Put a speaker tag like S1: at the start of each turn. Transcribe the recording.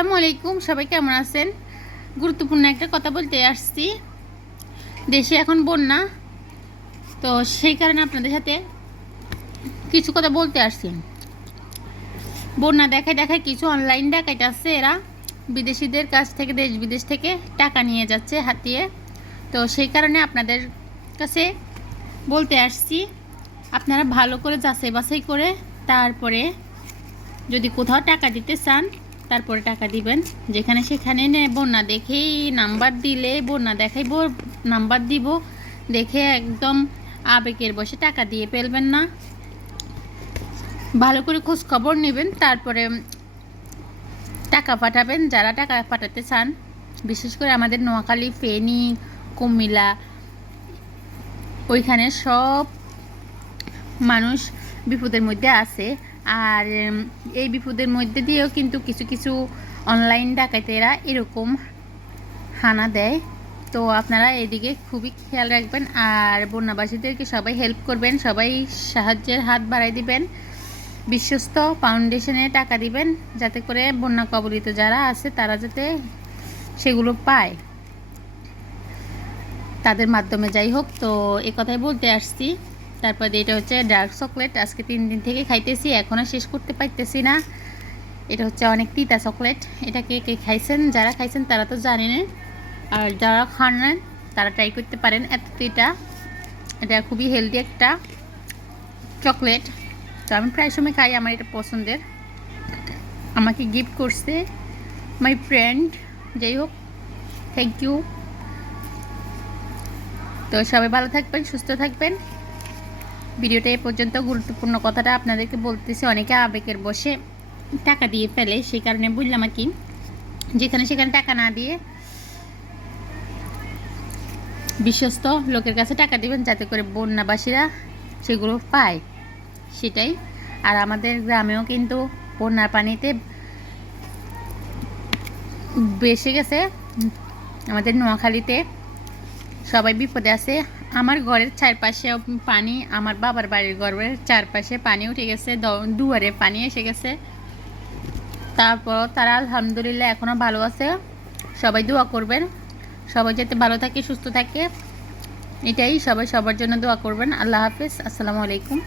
S1: আসসালামু আলাইকুম, সবাই কেমন আছেন? গুরুত্বপূর্ণ একটা কথা বলতে আসছি। দেশে এখন বন্যা, তো সেই কারণে আপনাদের সাথে কিছু কথা বলতে আসছি। বন্যা দেখায় দেখায় কিছু অনলাইন ডাকাইতে আসছে এরা। বিদেশিদের কাছ থেকে, দেশ বিদেশ থেকে টাকা নিয়ে যাচ্ছে হাতিয়ে। তো সেই কারণে আপনাদের কাছে বলতে আসছি, আপনারা ভালো করে যাচাই বাছাই করে তারপরে যদি কোথাও টাকা দিতে চান তারপরে টাকা দিবেন। যেখানে সেখানে নেব না, দেখেই নাম্বার দিলে বন্যা দেখাইব, নাম্বার দিব, দেখে একদম আবেগের বসে টাকা দিয়ে ফেলবেন না। ভালো করে খোঁজ খবর নেবেন, তারপরে টাকা পাঠাবেন, যারা টাকা পাঠাতে চান। বিশেষ করে আমাদের নোয়াখালী, ফেনী, কুমিল্লা, ওইখানে সব মানুষ বিপদের মধ্যে আছে। আর এই বিপদের মধ্যে দিয়েও কিন্তু কিছু কিছু অনলাইন ডাকাতেরা এরকম হানা দেয়। তো আপনারা এদিকে খুবই খেয়াল রাখবেন আর বন্যাবাসীদেরকে সবাই হেল্প করবেন, সবাই সাহায্যের হাত বাড়াই দিবেন, বিশ্বস্ত ফাউন্ডেশনে টাকা দিবেন, যাতে করে বন্যা কবলিত যারা আছে তারা যাতে সেগুলো পায়। তাদের মাধ্যমে যাই হোক, তো এ কথাই বলতে আসছি। তারপরে এটা হচ্ছে ডার্ক চকলেট আজকে তিন দিন থেকে খাইতেছি এখনও শেষ করতে পারতেছি না। এটা হচ্ছে অনেক তিতা চকলেট এটা কে কে খাইছেন, যারা খাইছেন তারা তো জানেন আর যারা খান না, তারা ট্রাই করতে পারেন। এত তিতা। এটা খুবই হেলদি একটা চকলেট তো আমি প্রায় সময় খাই, আমার এটা পছন্দের। আমাকে গিফট করছে মাই ফ্রেন্ড যাই হোক থ্যাংক ইউ তো সবাই ভালো থাকবেন, সুস্থ থাকবেন। ভিডিওটা এ পর্যন্ত। গুরুত্বপূর্ণ কথাটা আপনাদেরকে বলতেছি, অনেকে আবেগের বসে টাকা দিয়ে ফেলে, সেই কারণে বললাম আর কি, যেখানে সেখানে টাকা না দিয়ে বিশ্বস্ত লোকের কাছে টাকা দিবেন, যাতে করে বন্যাবাসীরা সেগুলো পায়। সেটাই। আর আমাদের গ্রামেও কিন্তু বন্যার পানিতে বেসে গেছে। আমাদের নোয়াখালীতে সবাই বিপদে আছে। আমার ঘরের চারপাশে পানি, আমার বাবার বাড়ির ঘরের চারপাশে পানি উঠে গেছে দুয়ারে পানি এসে গেছে। তারপর তারা আলহামদুলিল্লাহ এখনও ভালো আছে। সবাই দোয়া করবেন। সবাই যাতে ভালো থাকে, সুস্থ থাকে, এটাই সবাই সবার জন্য দোয়া করবেন। আল্লাহ হাফিজ। আসসালামু আলাইকুম।